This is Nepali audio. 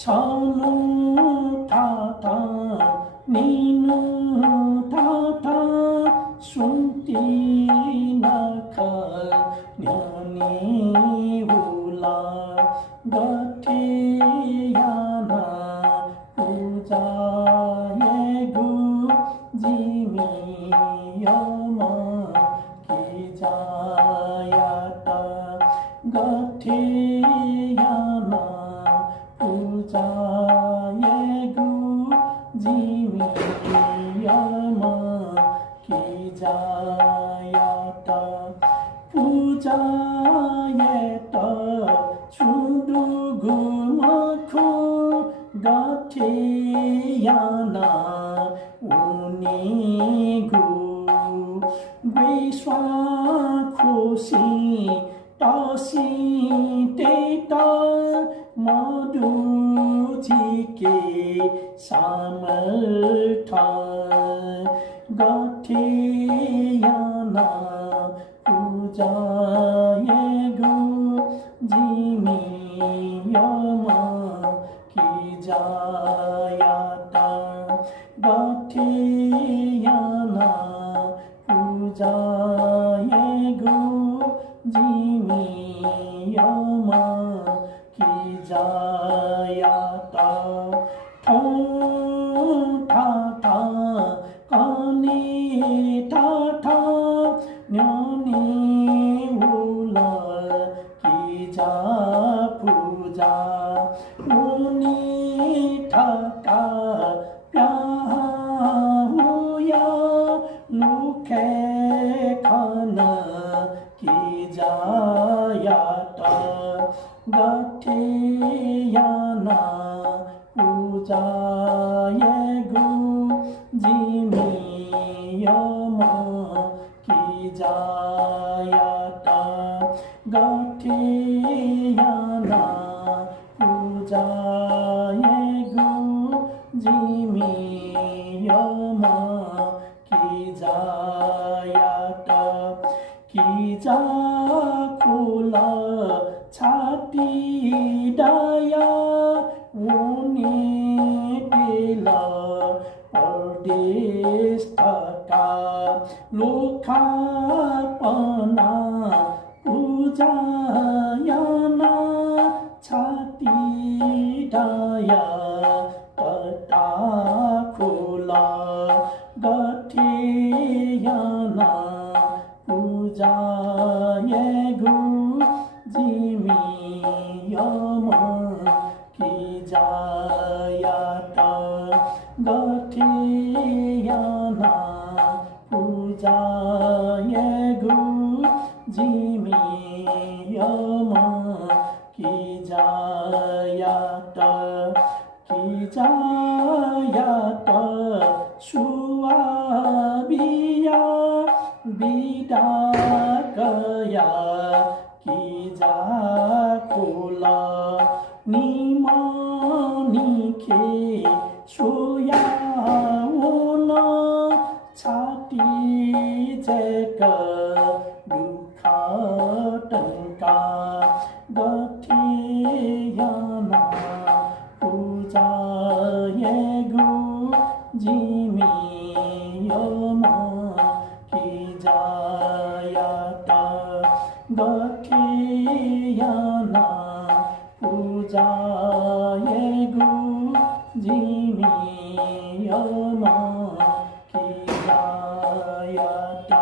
छनु थाथा नीनु थाथा सुन्ती नखा न्यानी हुला गथे याना पूजा येगु जिमी यमा की जायाता गथे याना पूजा येगु जिमी यमा की जायाता पूजा येता चुंडुगु मखु गथे याना उनिगु विश्वा खुसी तासी तेता मधु जिके सामर्था गथे याना पूजा येगु जिमी यमा की जायाता गथे याना पूजा येगु जिमी यमा की जायाता ठों ठाठा कानी ठाठा न्यानी हुला की जा पूजा मुनि ठका प्याहा हुया लुखे खाना की जायाता गथे याना पूजा येगु जिमी यमा की जायाता गथे याना पूजा येगु जिमी यमा की जायाता की जा खुला छाती डाया उने दिला परदेश थका लोखा पना पूजा याना छाती डाया पता खुला गथे याना पूजा येगु जिमी यमा की जायाता गथे याना पूजा येगु जिमी यमा की जायाता सुआबिया बिदा गया की जा खुला निमानी के सोया ओना छाती जैका दुखा टंका गथे याना पूजा येगु जिमी यमा की जायाता गथे याना पूजा येगु जिमी यमा की जायाता